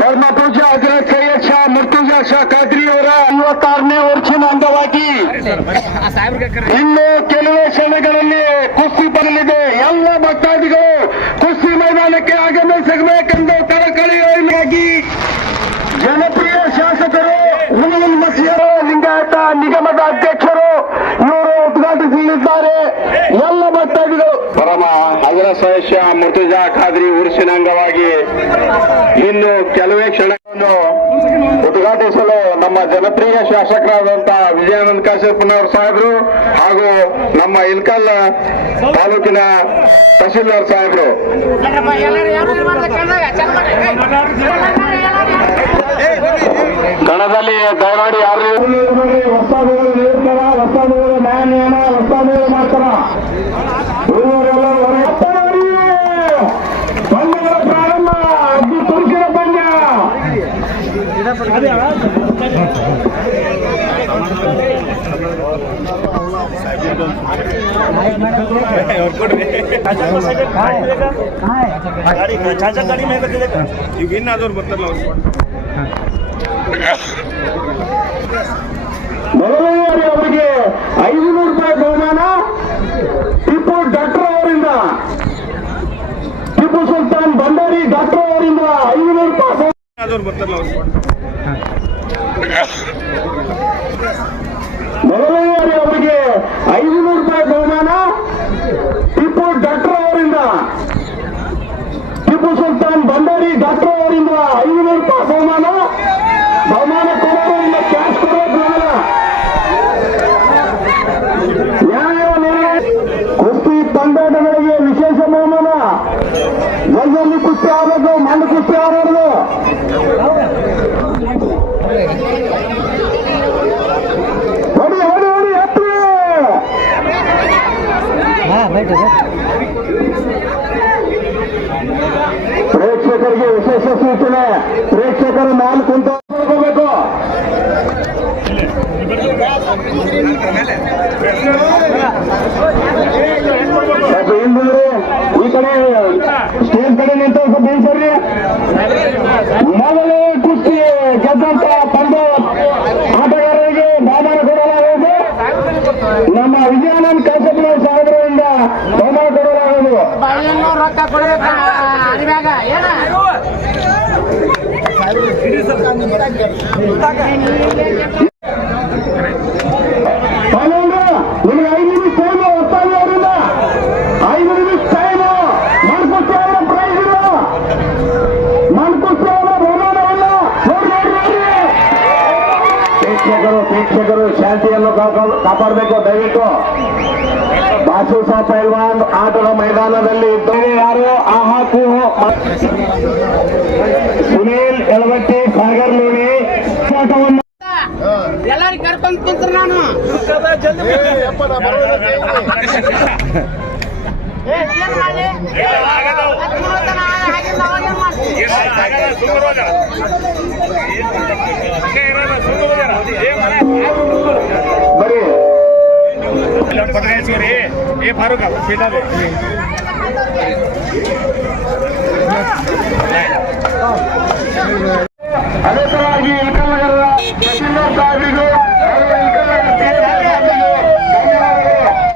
ಧರ್ಮ ಪೂಜಾ ಅಗ್ರಜ ಸೈಯದ್ ಶಾ ಮುರ್ತುಜಾ ಶಾ ಖಾದ್ರಿ ಅವರ ಐವತ್ತಾರನೇ ವರ್ಷದ ಅಂಗವಾಗಿ ಇನ್ನು ಕೆಲವೇ ಕ್ಷಣಗಳಲ್ಲಿ ಕುಸ್ತಿ ಬರಲಿದೆ ಎಲ್ಲ ಭಕ್ತಾದಿಗಳು ಕುಸ್ತಿ ಮೈದಾನಕ್ಕೆ ಆಗಮಿಸಬೇಕೆಂದು ಕಳಕಳಿಯಾಗಿ ಜನಪ್ರಿಯ ಶಾಸಕರು ಹುಲಿಯಲ್ ಮಸಿಯರು ಲಿಂಗಾಯತ ನಿಗಮದ ಅಧ್ಯಕ್ಷರು ಇವರು ಉದ್ಘಾಟಿಸಲಿದ್ದಾರೆ ಎಲ್ಲ ಭಕ್ತಾದಿಗಳು ಪರಮ ಅದರ ಸದಸ್ಯ ಮುರ್ತುಜಾ ಖಾದ್ರಿ ಉರ್ಸಿನ ಅಂಗವಾಗಿ ಇನ್ನು ಕೆಲವೇ ಕ್ಷಣಗಳನ್ನು ಉದ್ಘಾಟಿಸಲು ನಮ್ಮ ಜನಪ್ರಿಯ ಶಾಸಕರಾದಂತಹ ವಿಜಯಾನಂದ ಕಾಶ್ಯಪ್ಪನವರು ಸಾಹೇಬರು ಹಾಗೂ ನಮ್ಮ ಇಲ್ಕಲ್ ತಾಲೂಕಿನ ತಹಸೀಲ್ದಾರ್ ಸಾಹೇಬರು. ಕಣದಲ್ಲಿ ನ್ಯಾಯ ನಿಯಮ ಹೊಸದುಗಳು ಮಾಡ್ತಾರ ಹುಡುಗರೆಲ್ಲ ಹೊರಗೆ ಪಂದ್ಯಗಳ ಪ್ರಾರಂಭ ಅಗ್ನಿ ತುರುಕಿನ ಪಂದ್ಯ ಚಾಚಾ ಗಾಡಿ ಮೇಲೆ ಈಗ ಇನ್ನಾದವ್ರು ಬರ್ತಾರಲ್ಲ ಅವ್ರು ಮೊದಲನೆಯದಾಗಿ ಅವರಿಗೆ ಐದುನೂರು ರೂಪಾಯಿ ಬಹುಮಾನ ಟಿಪ್ಪು ಡಾಕ್ಟರ್ ಅವರಿಂದ. ಟಿಪ್ಪು ಸುಲ್ತಾನ್ ಬಂಡಾರಿ ಡಾಕ್ಟರ್ ಅವರಿಂದ ಐದುನೂರು ರೂಪಾಯಿ ಬಹುಮಾನ ಇನ್ನಾದವ್ರು ಬರ್ತಾರಲ್ಲ ಅವ್ರು ಮೊದಲನೆಯದಾಗಿ ಅವರಿಗೆ ಐದುನೂರು ರೂಪಾಯಿ ಬಹುಮಾನ ಟಿಪ್ಪು ಡಾಕ್ಟರ್ ಅವರಿಂದ ಟಿಪ್ಪು ಸುಲ್ತಾನ್ ಬಂಡಾರಿ ಡಾಕ್ಟರ್ ಅವರಿಂದ ಐದುನೂರು ರೂಪಾಯಿ ಬಹುಮಾನ ಬಹುಮಾನ ಕೊಡೋದ್ರಿಂದ ಕ್ಯಾಶ್ ಕೊಡೋದು ಬೇಡ. ನ್ಯಾಯ ನಿರ್ಣಯ ಕುಸ್ತಿ ತಂಡಗಳಿಗೆ ವಿಶೇಷ ಬಹುಮಾನ ಗಂಜಲ್ಲಿ ಕುಸ್ತಿ ಆಡೋದು ಮಣ್ಣು ಕುಸ್ತಿ ಆಡೋದು ಹೊಡಿ ಹೊಡಿ ಹೊಡಿ ಎತ್ತು! ಪ್ರೇಕ್ಷಕರಿಗೆ ವಿಶೇಷ ಸೂಚನೆ. ಪ್ರೇಕ್ಷಕರು ನಾಲ್ಕು ಕುಂತ ಹೋಗಬೇಕು ಅವರ ಬಹುಮಾನವಿಲ್ಲ ನೋಡಿ ನೋಡಿ ನೋಡಿ. ಪ್ರೇಕ್ಷಕರು ಪ್ರೇಕ್ಷಕರು ಶಾಂತಿಯನ್ನು ಕಾಪಾ- ಕಾಪಾಡಬೇಕು. ದಯವಿಟ್ಟು ಸಹ ಪೈಲ್ವಾನ್ ಆಟದ ಮೈದಾನದಲ್ಲಿ ಬೇರೆ ಯಾರು? ಆಹಾ ಕೂಹು ಸುನೀಲ್ ಯಲವಟ್ಟಿ ಸಾಗರ್ ಲೋಣಿ. ಆಟವನ್ನು ಎಲ್ಲರಿಗೂ ಕರ್ಕೊಂಡು ಕುಂತ್ರ ನಾನು. ಏ, ಏನ್ ಏ ಫಾರೂಕ್ ಪೀಠಾದೆ ಅದೇ ತರವಾಗಿ ಇಳಕಲ್ ನಗರದ